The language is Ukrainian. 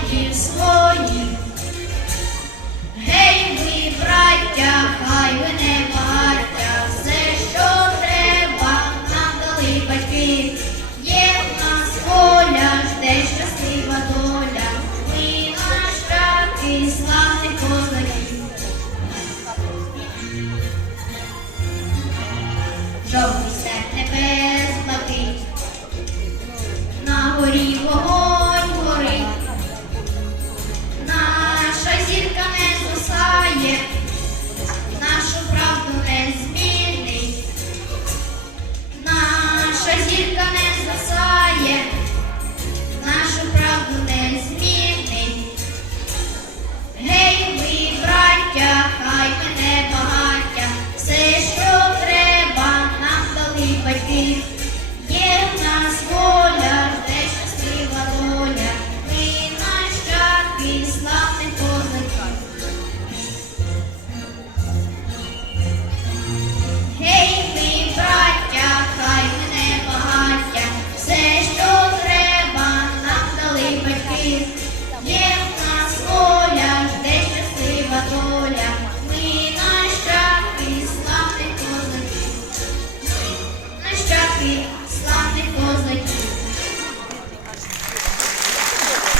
тільки. like these.